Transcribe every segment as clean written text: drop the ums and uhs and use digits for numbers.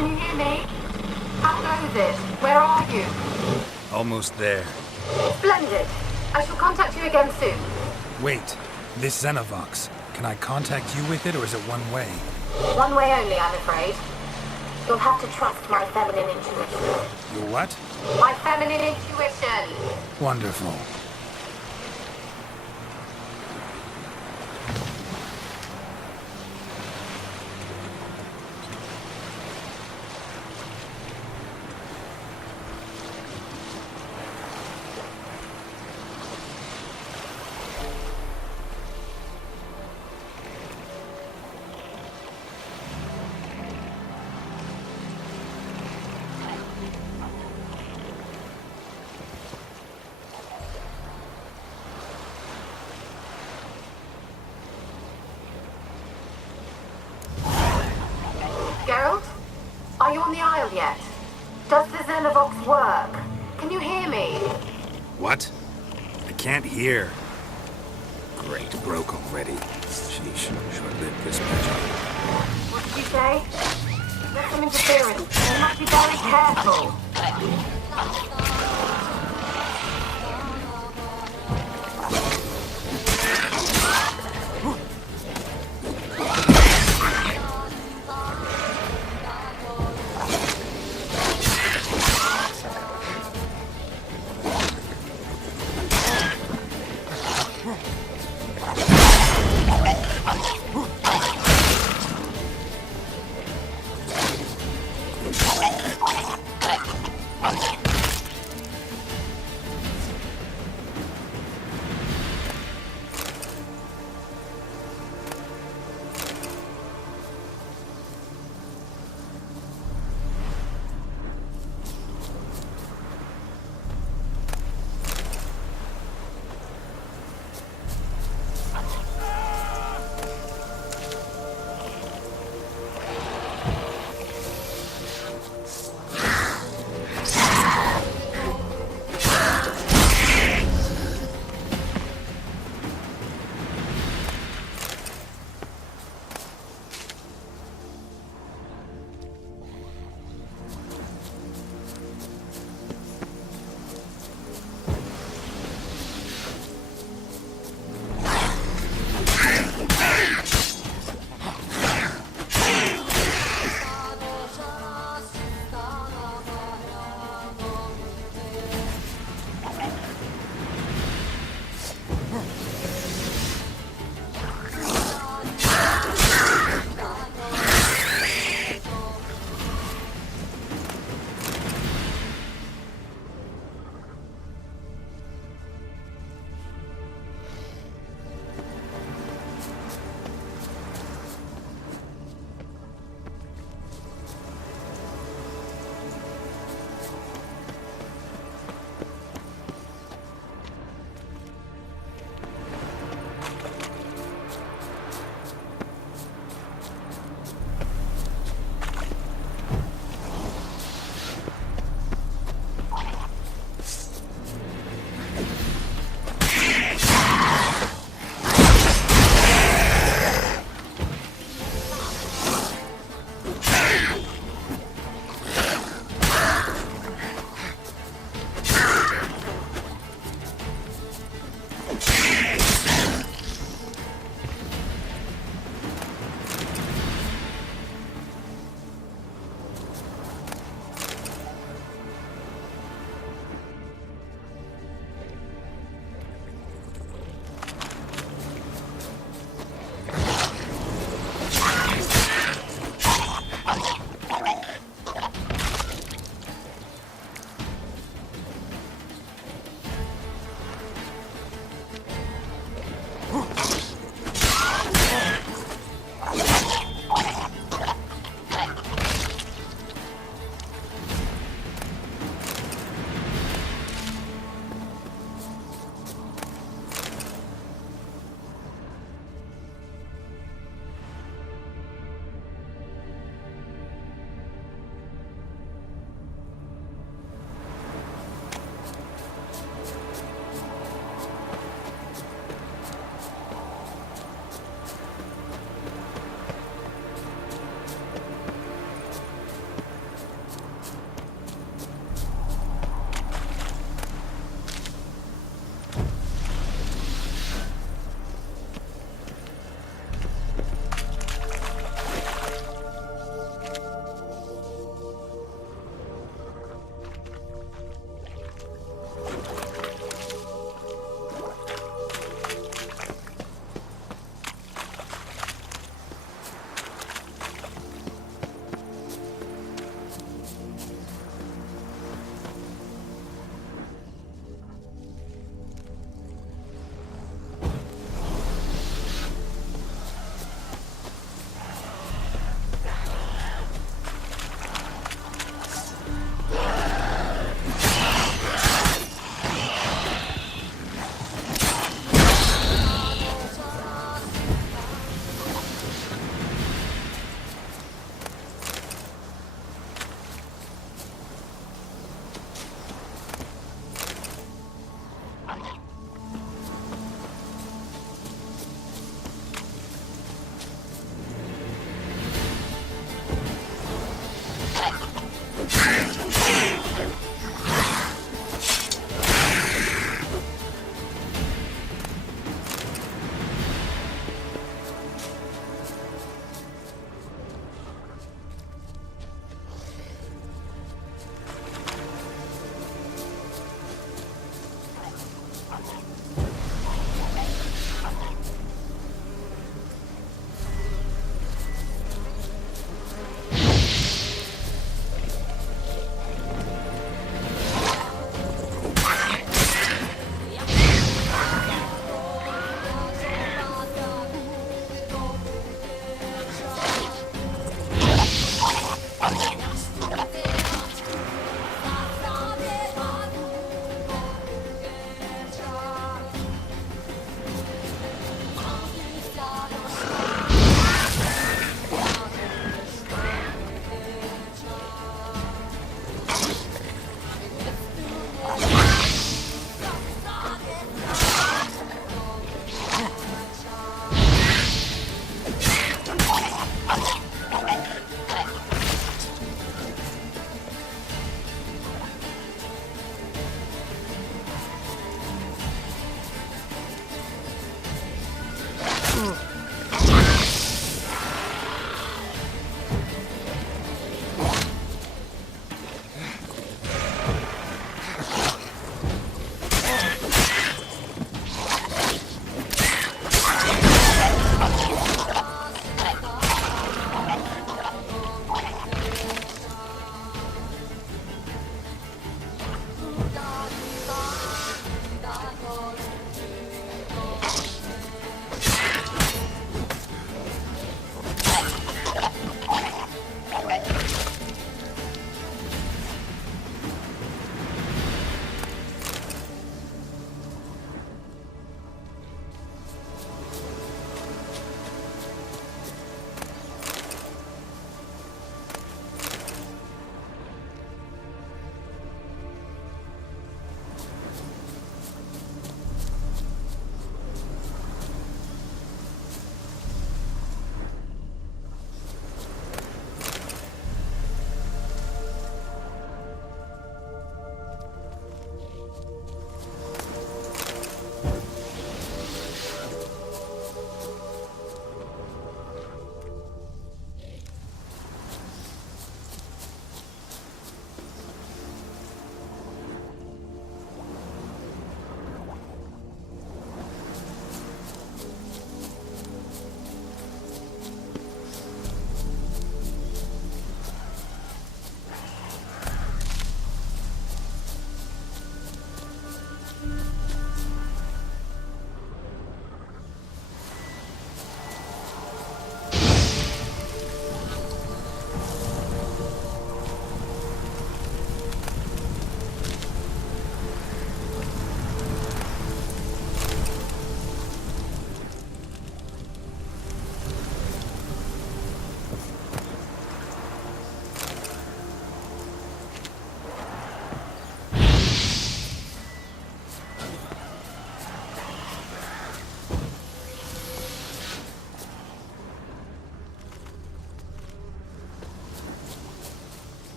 Can you hear me? How goes it? Where are you? Almost there. Splendid. I shall contact you again soon. Wait, this Xenovox. Can I contact you with it, or is it one way? One way only, I'm afraid. You'll have to trust my feminine intuition. Your what? My feminine intuition! Wonderful. Geralt? Are you on the Isle yet? Does the Xenovox work? Can you hear me? What? I can't hear. Great, broke already. Sheesh, short-lived this magic. What did you say? There's some interference. You must be very careful.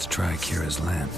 Let's try Kira's lamp.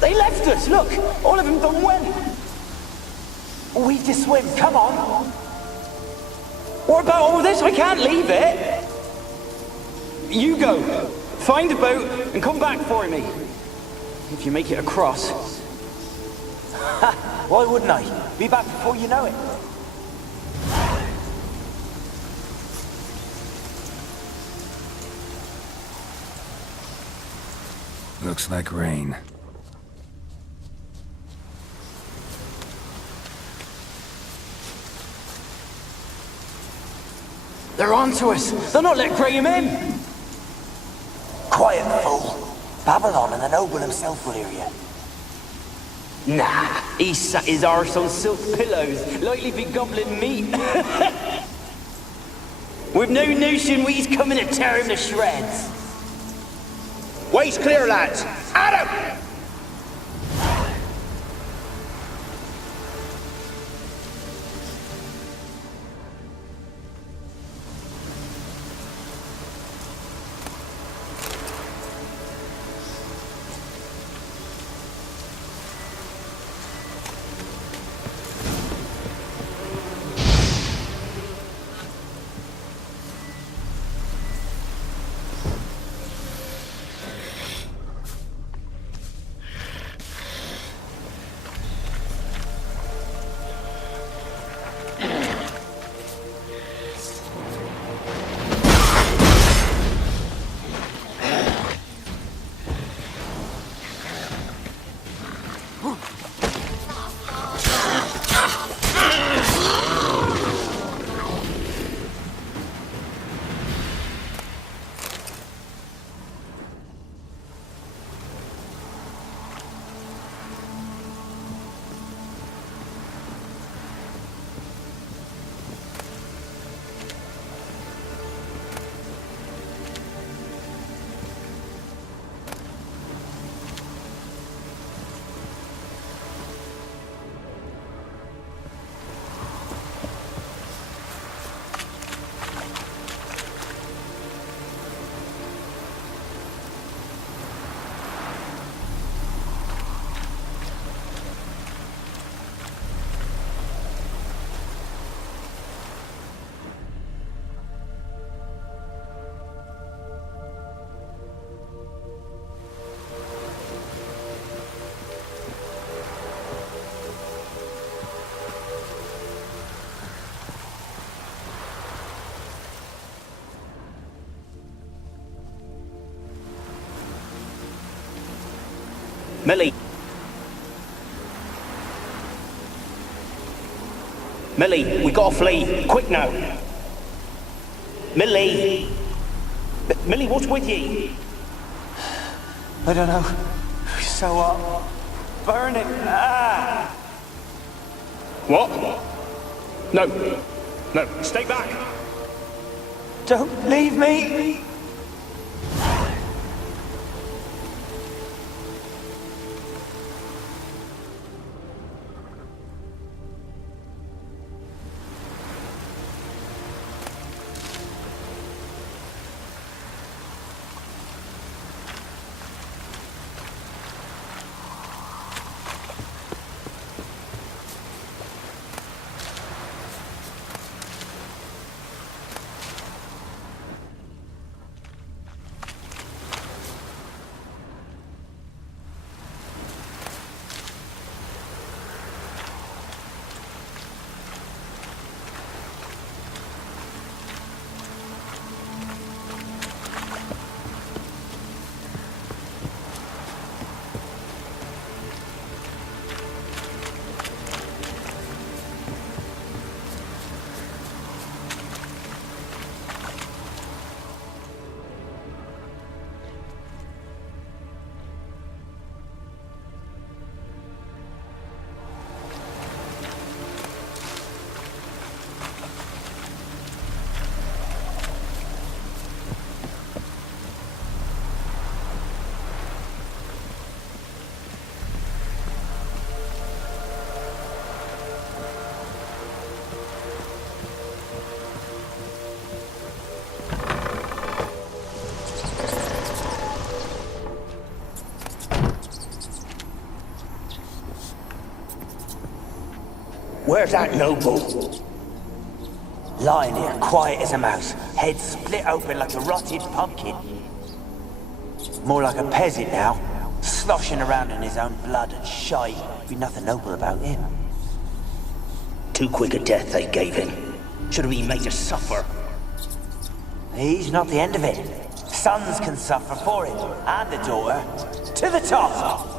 They left us, look! All of them done went! We need to swim, come on! What about all this? I can't leave it! You go, find a boat and come back for me. If you make it across. Why wouldn't I? Be back before you know it. Looks like rain. They're onto us. They'll not let Graham in. Quiet, fool. Babylon and the noble himself will hear you. Nah, he sat his arse on silk pillows, likely be gobbling meat. With no notion we's coming to tear him to shreds. Way's clear, lads. Adam! Millie. Millie, we gotta flee. Quick now. Millie! Millie, what's with ye? I don't know. So hot. Burning. Ah! What? No. No, stay back. Don't leave me! Where's that noble? Lying here, quiet as a mouse, head split open like a rotted pumpkin. More like a peasant now, sloshing around in his own blood and shite. Be nothing noble about him. Too quick a death they gave him. Should have been made to suffer. He's not the end of it. Sons can suffer for him, and the daughter. To the top!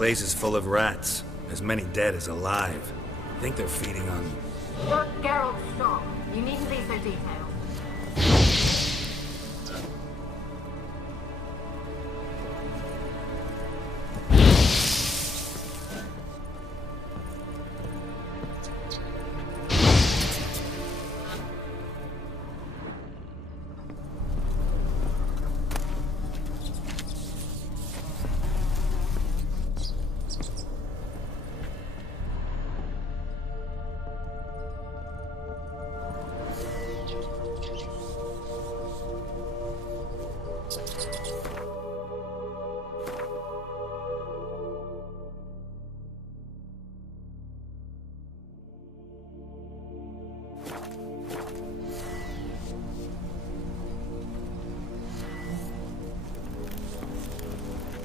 Place is full of rats. As many dead as alive. I think they're feeding on... Look, Geralt, stop. You needn't be so detailed.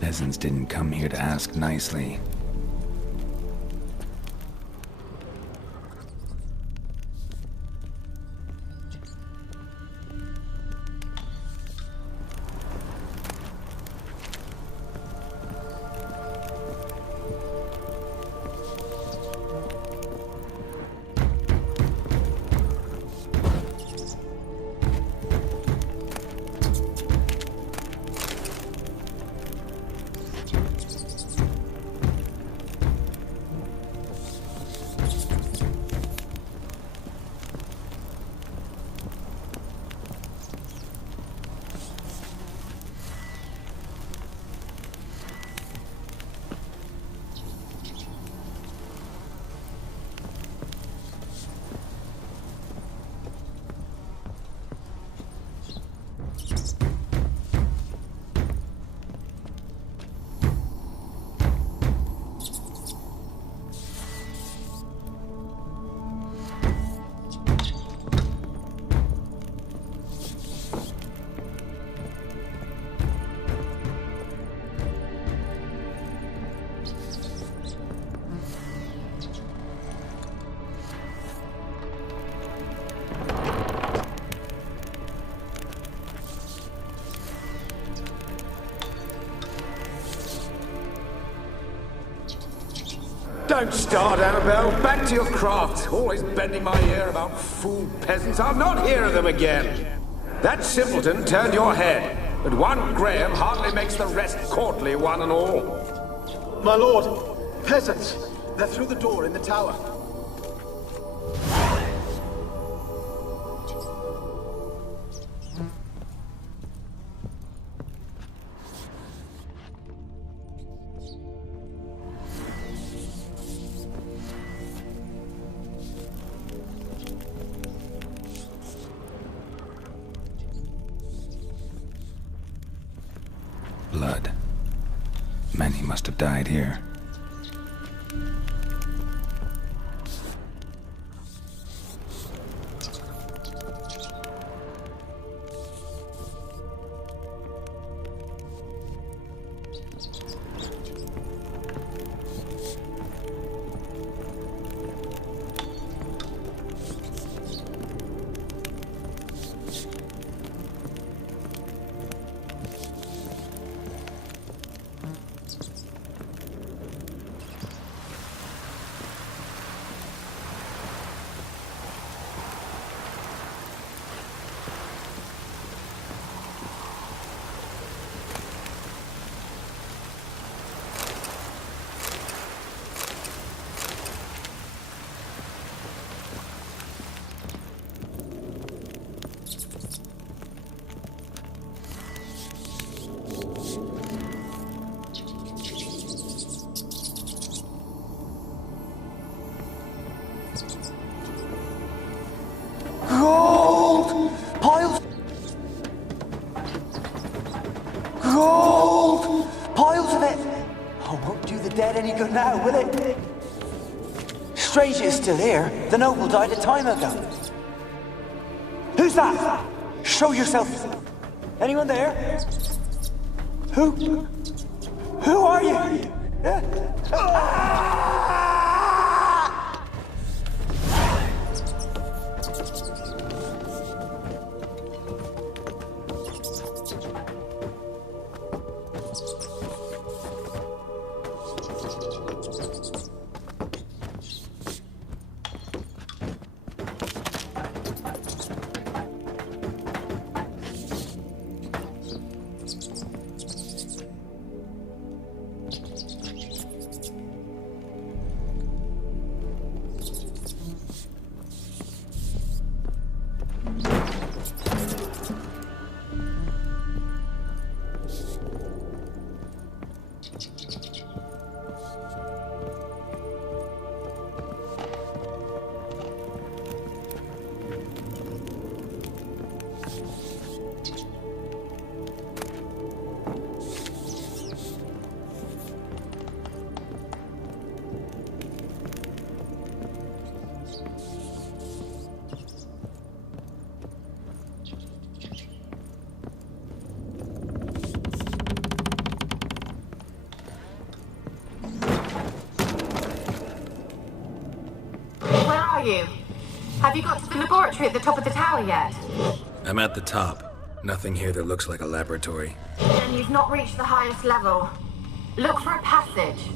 Peasants didn't come here to ask nicely. Don't start, Annabelle. Back to your craft. Always bending my ear about fool peasants. I'll not hear of them again. That simpleton turned your head, but one Graham hardly makes the rest courtly, one and all. My lord, peasants. They're through the door in the tower. Blood. Many must have died here. Gold! Piles... Gold! Piles of it! Oh, won't do the dead any good now, will it? Strange it's still here. The noble died a time ago. Who's that? Show yourself. Anyone there? Who? Who are you? Ah! You? Have you got to the laboratory at the top of the tower yet? I'm at the top. Nothing here that looks like a laboratory. Then you've not reached the highest level. Look for a passage.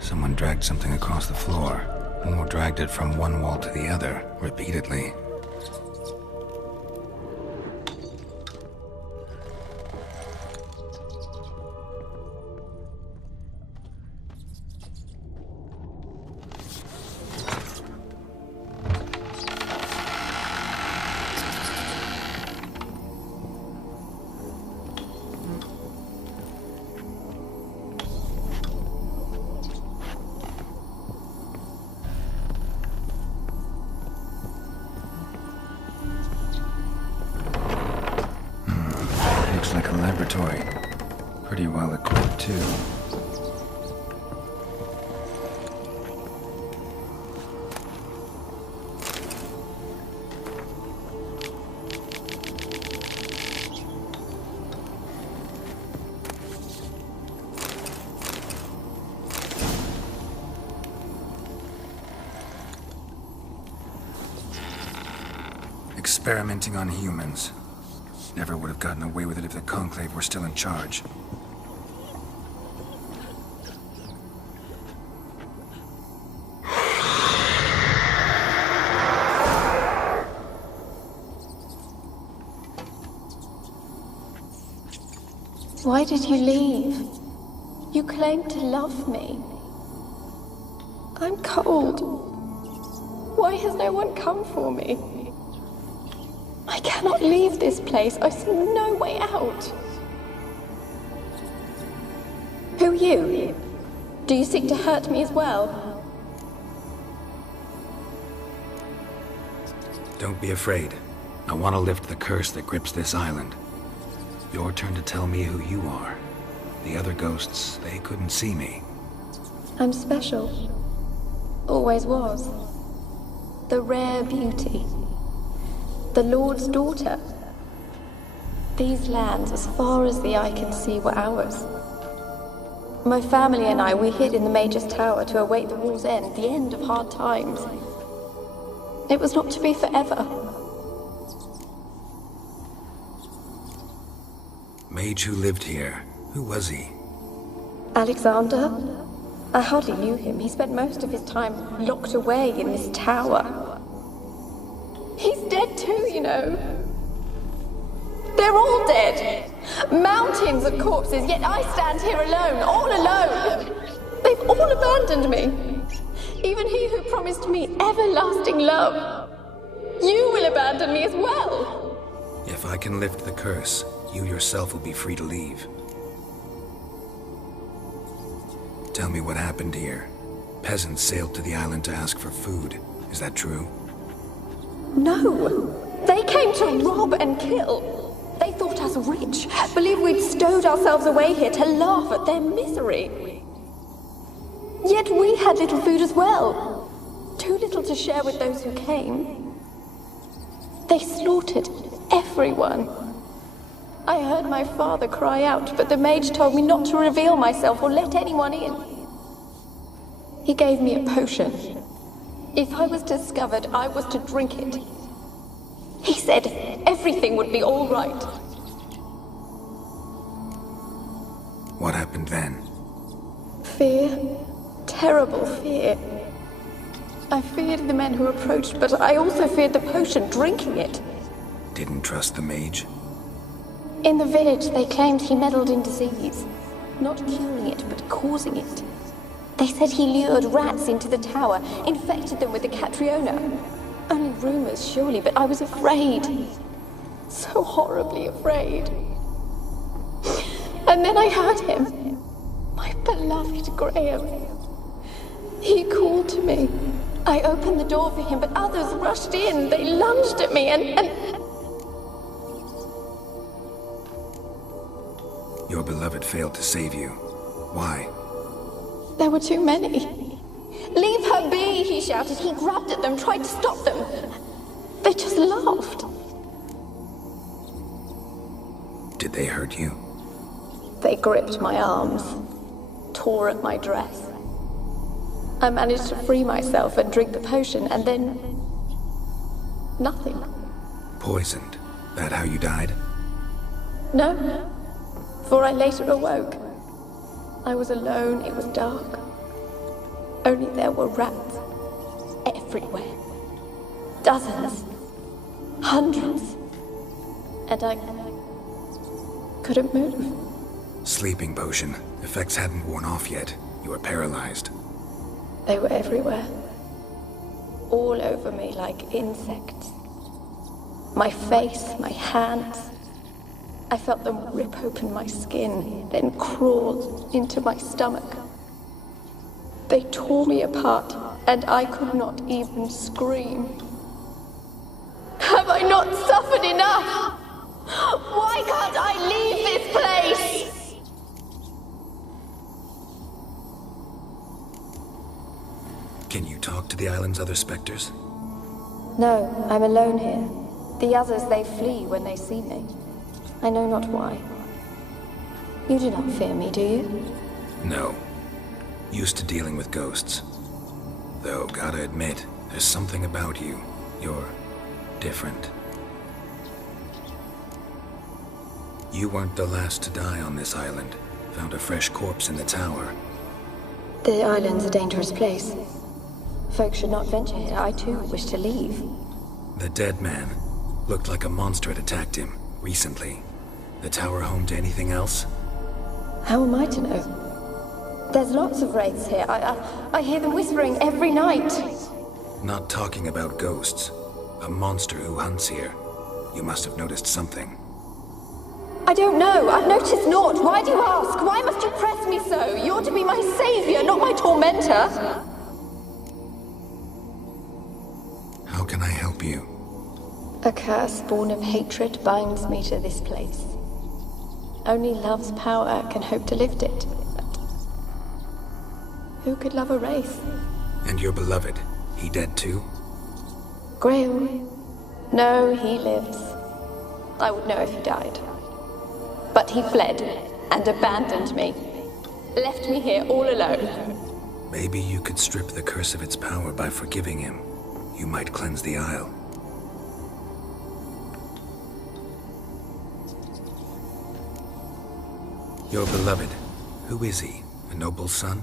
Someone dragged something across the floor, or dragged it from one wall to the other, repeatedly. laboratory. Pretty well equipped, too. Experimenting on humans. Never would have gotten away with it if the Conclave were still in charge. Why did you leave? You claimed to love me. I'm cold. Why has no one come for me? I cannot leave this place. I see no way out. Who are you? Do you seek to hurt me as well? Don't be afraid. I want to lift the curse that grips this island. Your turn to tell me who you are. The other ghosts, they couldn't see me. I'm special. Always was. The rare beauty. The Lord's daughter. These lands, as far as the eye can see, were ours. My family and I, we hid in the Mage's Tower to await the war's end, the end of hard times. It was not to be forever. Mage who lived here. Who was he? Alexander? I hardly knew him. He spent most of his time locked away in this tower. He's dead too, you know. They're all dead. Mountains of corpses, yet I stand here alone, all alone. They've all abandoned me. Even he who promised me everlasting love. You will abandon me as well. If I can lift the curse, you yourself will be free to leave. Tell me what happened here. Peasants sailed to the island to ask for food. Is that true? No. They came to rob and kill. They thought us rich, believed we'd stowed ourselves away here to laugh at their misery. Yet we had little food as well. Too little to share with those who came. They slaughtered everyone. I heard my father cry out, but the mage told me not to reveal myself or let anyone in. He gave me a potion. If I was discovered, I was to drink it. He said everything would be all right. What happened then? Fear. Terrible fear. I feared the men who approached, but I also feared the potion, drinking it. Didn't trust the mage? In the village, they claimed he meddled in disease. Not curing it, but causing it. They said he lured rats into the tower, infected them with the Catriona. Only rumors, surely, but I was afraid. So horribly afraid. And then I heard him. My beloved Graham. He called to me. I opened the door for him, but others rushed in. They lunged at me and... Your beloved failed to save you. Why? There were too many. Leave her be, he shouted. He grabbed at them, tried to stop them. They just laughed. Did they hurt you? They gripped my arms, tore at my dress. I managed to free myself and drink the potion, and then... nothing. Poisoned. That how you died? No, for I later awoke. I was alone, it was dark. Only there were rats everywhere. Dozens. Hundreds. And I couldn't move. Sleeping potion. Effects hadn't worn off yet. You were paralyzed. They were everywhere. All over me like insects. My face, my hands. I felt them rip open my skin, then crawl into my stomach. They tore me apart, and I could not even scream. Have I not suffered enough? Why can't I leave this place? talk to the island's other specters? No, I'm alone here. The others, they flee when they see me. I know not why. You do not fear me, do you? No. Used to dealing with ghosts. Though, gotta admit, there's something about you. You're different. You weren't the last to die on this island. Found a fresh corpse in the tower. The island's a dangerous place. Folks should not venture here. I too wish to leave. The dead man. Looked like a monster had attacked him, recently. The tower home to anything else? How am I to know? There's lots of wraiths here. I hear them whispering every night. Not talking about ghosts. A monster who hunts here. You must have noticed something. I don't know. I've noticed naught. Why do you ask? Why must you press me so? You're to be my savior, not my tormentor. How can I help you? A curse born of hatred binds me to this place. Only love's power can hope to lift it. But who could love a wraith? And your beloved, he dead too? Graham? No, he lives. I would know if he died. But he fled and abandoned me. Left me here all alone. Maybe you could strip the curse of its power by forgiving him. You might cleanse the Isle. Your beloved, who is he? A noble son?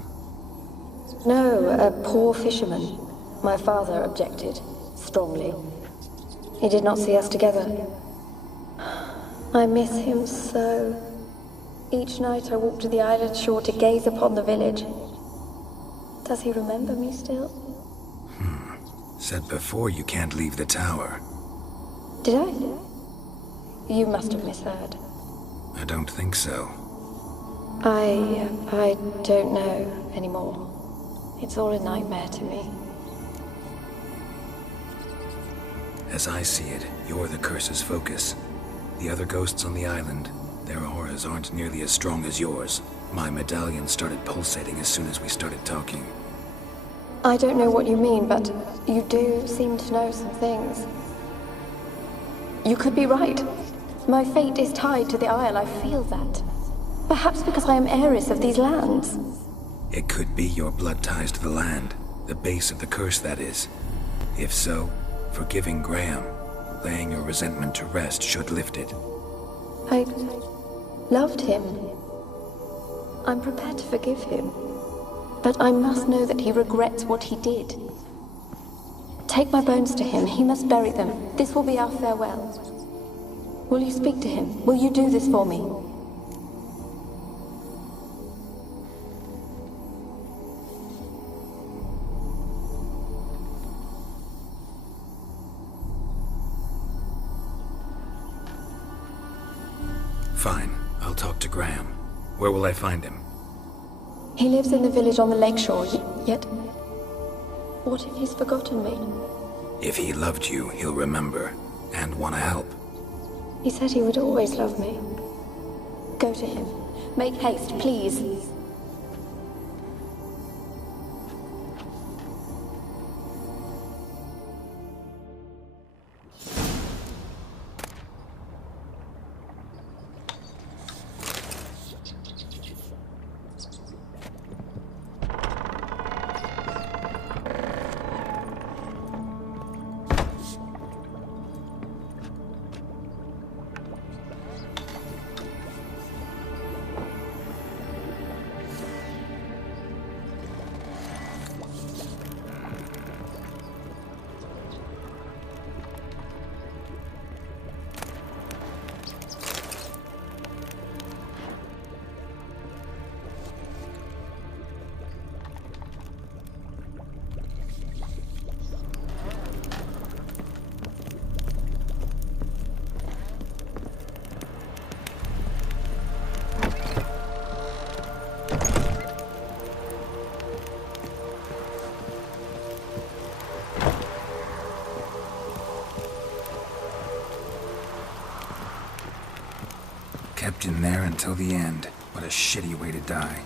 No, a poor fisherman. My father objected, strongly. He did not see us together. I miss him so. Each night I walk to the island shore to gaze upon the village. Does he remember me still? Said before you can't leave the tower. Did I? You must have misheard. I don't think so. I don't know anymore. It's all a nightmare to me. As I see it, you're the curse's focus. The other ghosts on the island, their auras aren't nearly as strong as yours. My medallion started pulsating as soon as we started talking. I don't know what you mean, but you do seem to know some things. You could be right. My fate is tied to the Isle, I feel that. Perhaps because I am heiress of these lands. It could be your blood ties to the land, the base of the curse, that is. If so, forgiving Graham, laying your resentment to rest should lift it. I loved him. I'm prepared to forgive him. But I must know that he regrets what he did. Take my bones to him. He must bury them. This will be our farewell. Will you speak to him? Will you do this for me? Fine. I'll talk to Graham. Where will I find him? He lives in the village on the lakeshore, yet... What if he's forgotten me? If he loved you, he'll remember, and want to help. He said he would always love me. Go to him. Make haste, please. Kept in there until the end. What a shitty way to die.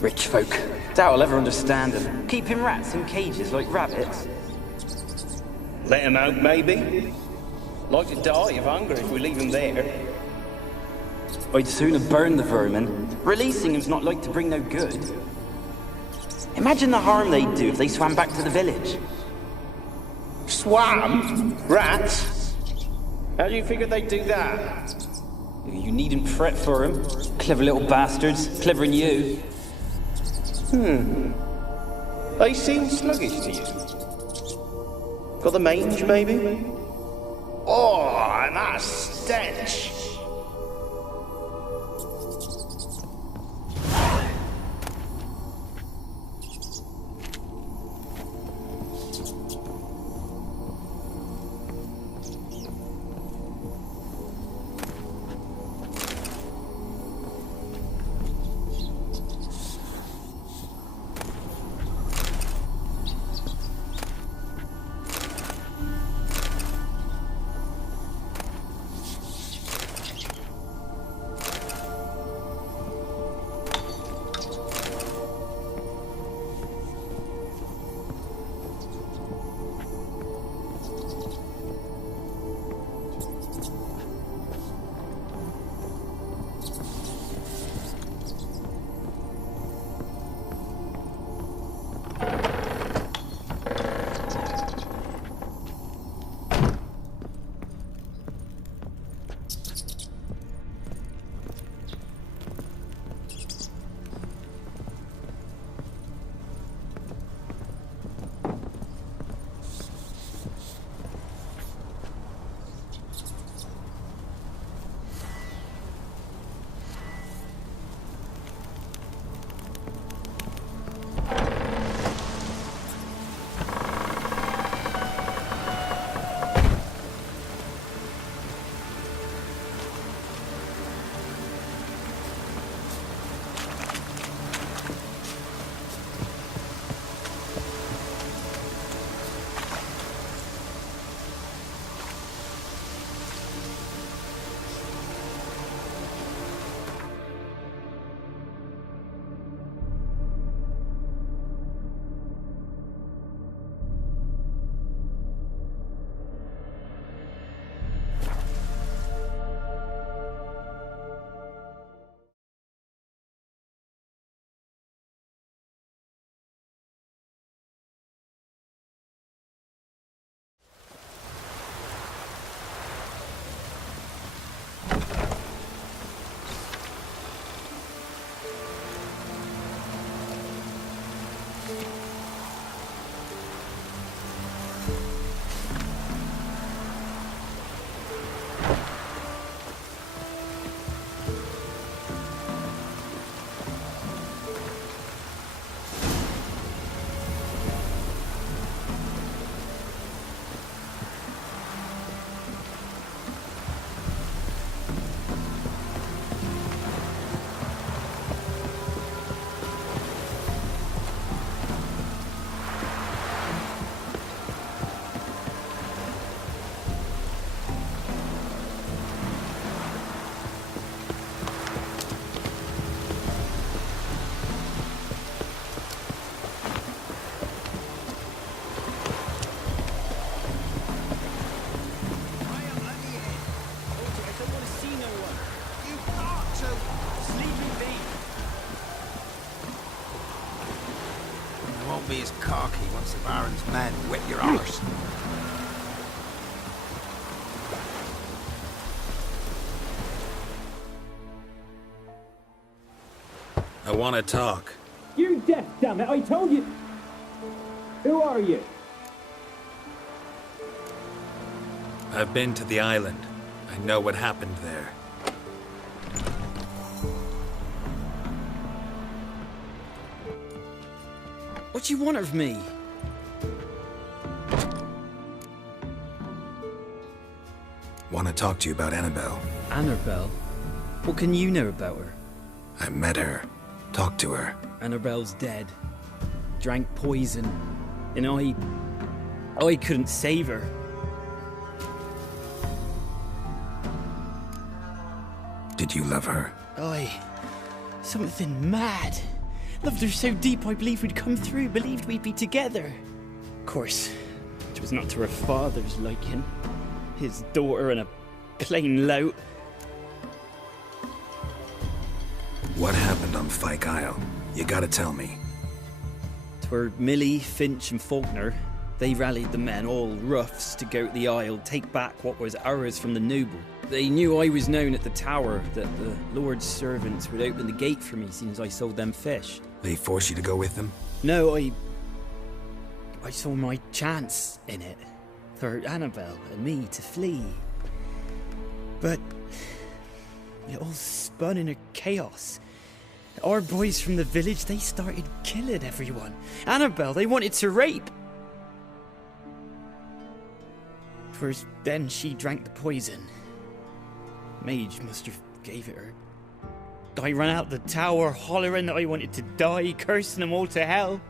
Rich folk. Doubt I'll ever understand them. Keeping rats in cages like rabbits. Let him out, maybe? Like to die of hunger if we leave him there. I'd sooner burn the vermin. Releasing him's not like to bring no good. Imagine the harm they'd do if they swam back to the village. Swam? Rats? How do you figure they'd do that? You needn't fret for him. Clever little bastards. Clever than you. They seem sluggish to you. Got the mange, maybe? Oh, and that stench! Be as cocky once the Baron's men whip your arse. I want to talk. You're deaf, damn it! I told you. Who are you? I've been to the island. I know what happened there. What do you want of me? Want to talk to you about Annabelle. Annabelle? What can you know about her? I met her. Talked to her. Annabelle's dead. Drank poison. And I couldn't save her. Did you love her? Something mad. Loved her so deep I believed we'd come through, believed we'd be together. Of course, it was not to her father's liking. His daughter and a plain lout. What happened on Fyke Isle? You gotta tell me. 'Twere Millie, Finch and Faulkner. They rallied the men, all roughs, to go to the Isle, take back what was ours from the noble. They knew I was known at the tower, that the Lord's servants would open the gate for me since I sold them fish. They forced you to go with them? No, I saw my chance in it. For Annabelle and me to flee. But it all spun in a chaos. Our boys from the village, they started killing everyone. Annabelle, they wanted to rape. First, then she drank the poison. Mage must have gave it her. I ran out the tower, hollering that I wanted to die, cursing them all to hell.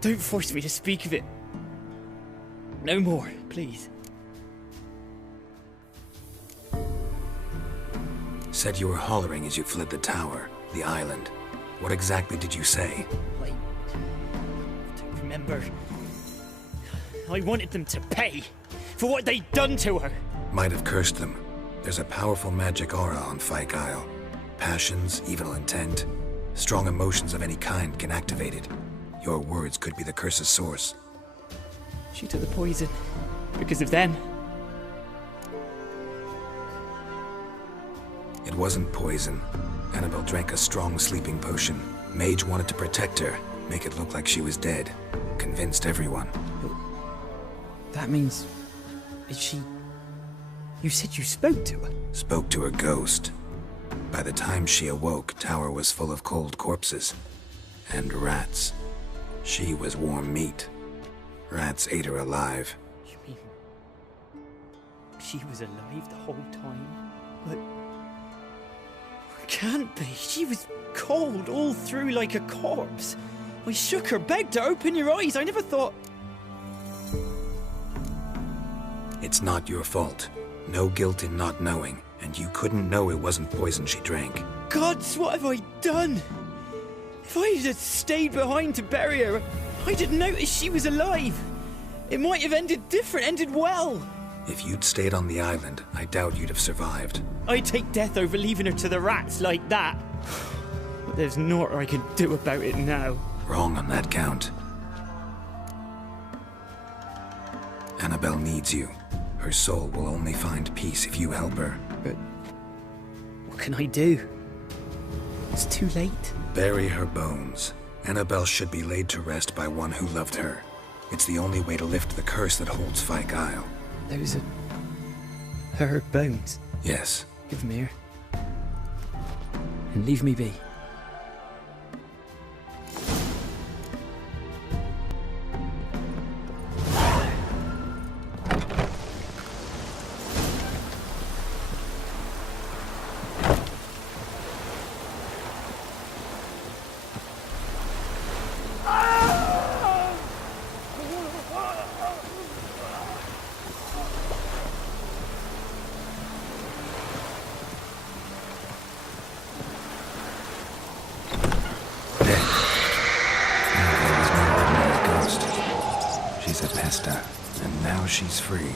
Don't force me to speak of it. No more, please. Said you were hollering as you fled the tower, the island. What exactly did you say? I don't remember. I wanted them to pay for what they'd done to her. Might have cursed them. There's a powerful magic aura on Fyke Isle. Passions, evil intent, strong emotions of any kind can activate it. Your words could be the curse's source. She took the poison because of them. It wasn't poison. Annabelle drank a strong sleeping potion. Mage wanted to protect her, make it look like she was dead. Convinced everyone. That means... Is she... You said you spoke to her? Spoke to her ghost. By the time she awoke, tower was full of cold corpses. And rats. She was warm meat. Rats ate her alive. You mean... She was alive the whole time? But... Can't be. She was cold all through like a corpse. I shook her, begged her, open your eyes. I never thought... It's not your fault. No guilt in not knowing, and you couldn't know it wasn't poison she drank. Gods, what have I done? If I had stayed behind to bury her, I didn't notice she was alive. It might have ended different, ended well. If you'd stayed on the island, I doubt you'd have survived. I'd take death over leaving her to the rats like that. But there's naught I can do about it now. Wrong on that count. Annabelle needs you. Her soul will only find peace if you help her. But what can I do? It's too late. Bury her bones. Annabelle should be laid to rest by one who loved her. It's the only way to lift the curse that holds Fyke Isle. Those are... her bones? Yes. Give them here. And leave me be. She's a pesta, and now she's free.